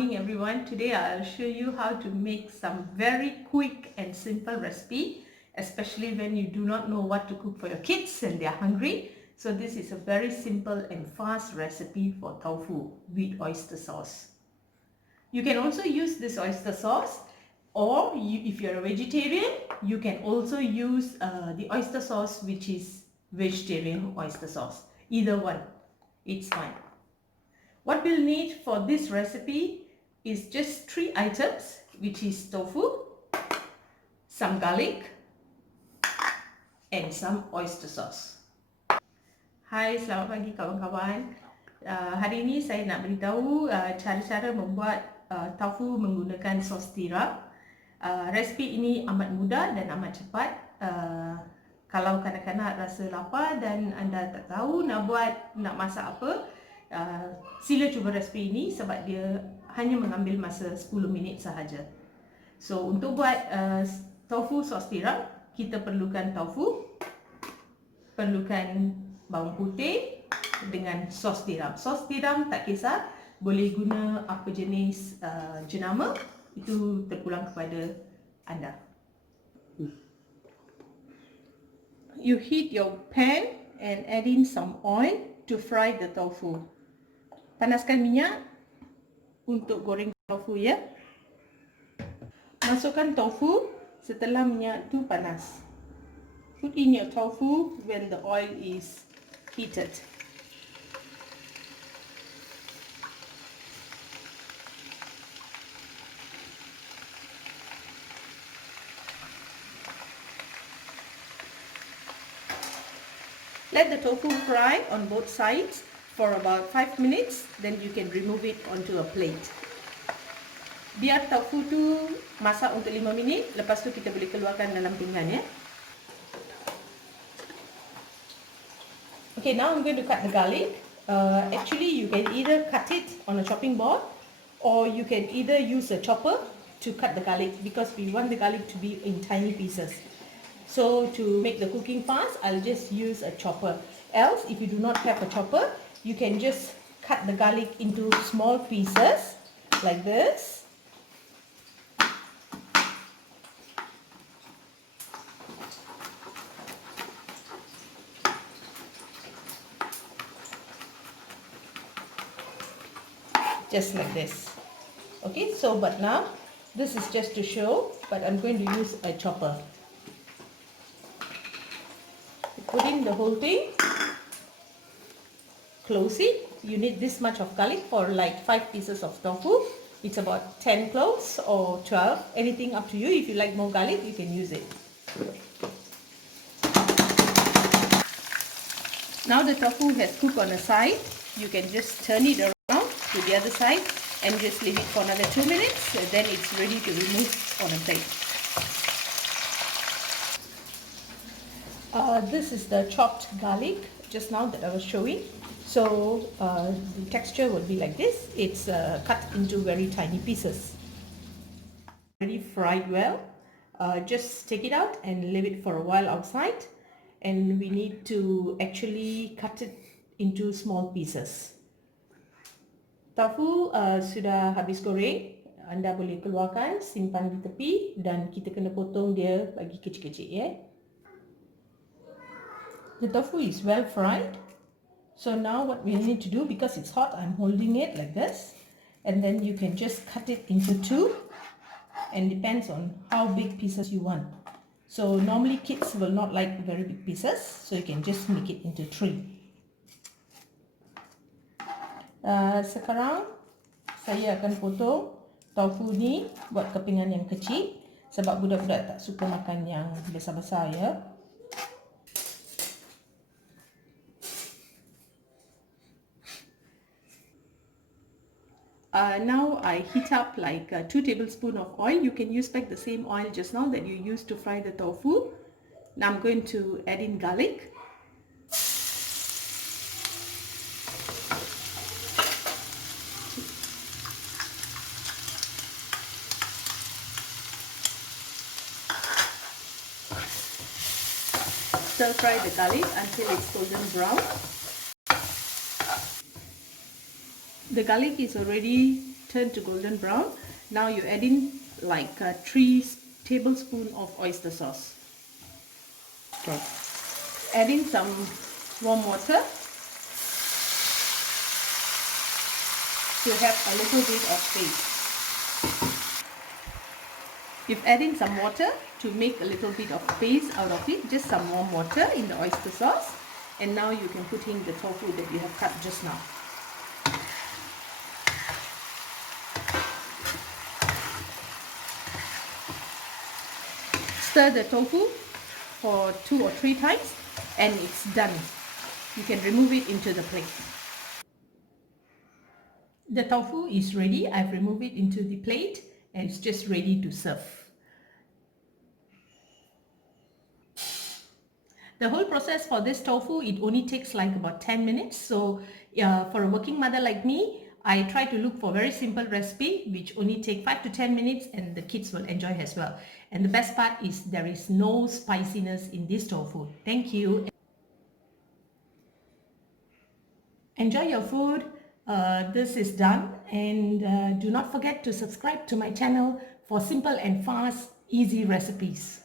morning everyone. Today I'll show you how to make some very quick and simple recipe, especially when you do not know what to cook for your kids and they're hungry. So this is a very simple and fast recipe for tofu with oyster sauce. You can also use this oyster sauce, or if you're a vegetarian, you can also use the oyster sauce which is vegetarian oyster sauce. Either one, it's fine. What we'll need for this recipe is just 3 items, which is tofu, some garlic, and some oyster sauce. Hai, selamat pagi kawan-kawan. Hari ini saya nak beritahu cara-cara membuat tofu menggunakan sos tiram. Resipi ini amat mudah dan amat cepat. Kalau kanak-kanak rasa lapar dan anda tak tahu nak masak apa, sila cuba resipi ini sebab dia hanya mengambil masa 10 minit sahaja. So untuk buat tofu sos tiram, kita perlukan tofu, perlukan bawang putih dengan sos tiram. Sos tiram tak kisah, boleh guna apa jenis jenama, itu terpulang kepada anda. You heat your pan and add in some oil to fry the tofu. Panaskan minyak untuk goreng tofu ya. Masukkan tofu setelah minyak tu panas. Put in your tofu when the oil is heated. Let the tofu fry on both sides for about 5 minutes, then you can remove it onto a plate. Biar tofu tu masak untuk 5 minit, lepas tu kita boleh keluarkan dalam pinggan ya. Okay, now I'm going to cut the garlic. Actually, you can either cut it on a chopping board, or you can either use a chopper to cut the garlic, because we want the garlic to be in tiny pieces. So to make the cooking fast, I'll just use a chopper. Else, if you do not have a chopper, you can just cut the garlic into small pieces like this. Just like this. Okay, so but now this is just to show, but I'm going to use a chopper. Put in the whole thing. Close it. You need this much of garlic for like 5 pieces of tofu. It's about 10 cloves or 12, anything up to you. If you like more garlic, you can use it. Now the tofu has cooked on the side. You can just turn it around to the other side and just leave it for another 2 minutes. Then it's ready to remove on a plate. This is the chopped garlic just now that I was showing. So the texture would be like this. It's cut into very tiny pieces. Already fried well. Just take it out and leave it for a while outside. And we need to actually cut it into small pieces. Tofu sudah habis goreng. Anda boleh keluarkan, simpan di tepi, dan kita kena potong dia bagi kecil-kecil ya. The tofu is well fried. So now what we need to do, because it's hot, I'm holding it like this, and then you can just cut it into 2, and depends on how big pieces you want. So normally kids will not like very big pieces, so you can just make it into 3. Sekarang saya akan potong tofu ni buat kepingan yang kecil, sebab budak-budak tak suka makan yang besar-besar ya. Now I heat up like 2 tablespoons of oil. You can use back the same oil just now that you used to fry the tofu. Now I'm going to add in garlic. Stir fry the garlic until it's golden brown. The garlic is already turn to golden brown. Now you add in like 3 tablespoons of oyster sauce. Okay. Add in some warm water to have a little bit of paste. You've added in some water to make a little bit of paste out of it, just some warm water in the oyster sauce. And now you can put in the tofu that you have cut just now. Stir the tofu for 2 or 3 times and it's done. You can remove it into the plate. The tofu is ready. I've removed it into the plate and it's just ready to serve. The whole process for this tofu, it only takes like about 10 minutes. So for a working mother like me, I try to look for very simple recipe which only take 5 to 10 minutes and the kids will enjoy as well. And the best part is there is no spiciness in this tofu. Thank you. Enjoy your food. This is done, and do not forget to subscribe to my channel for simple and fast, easy recipes.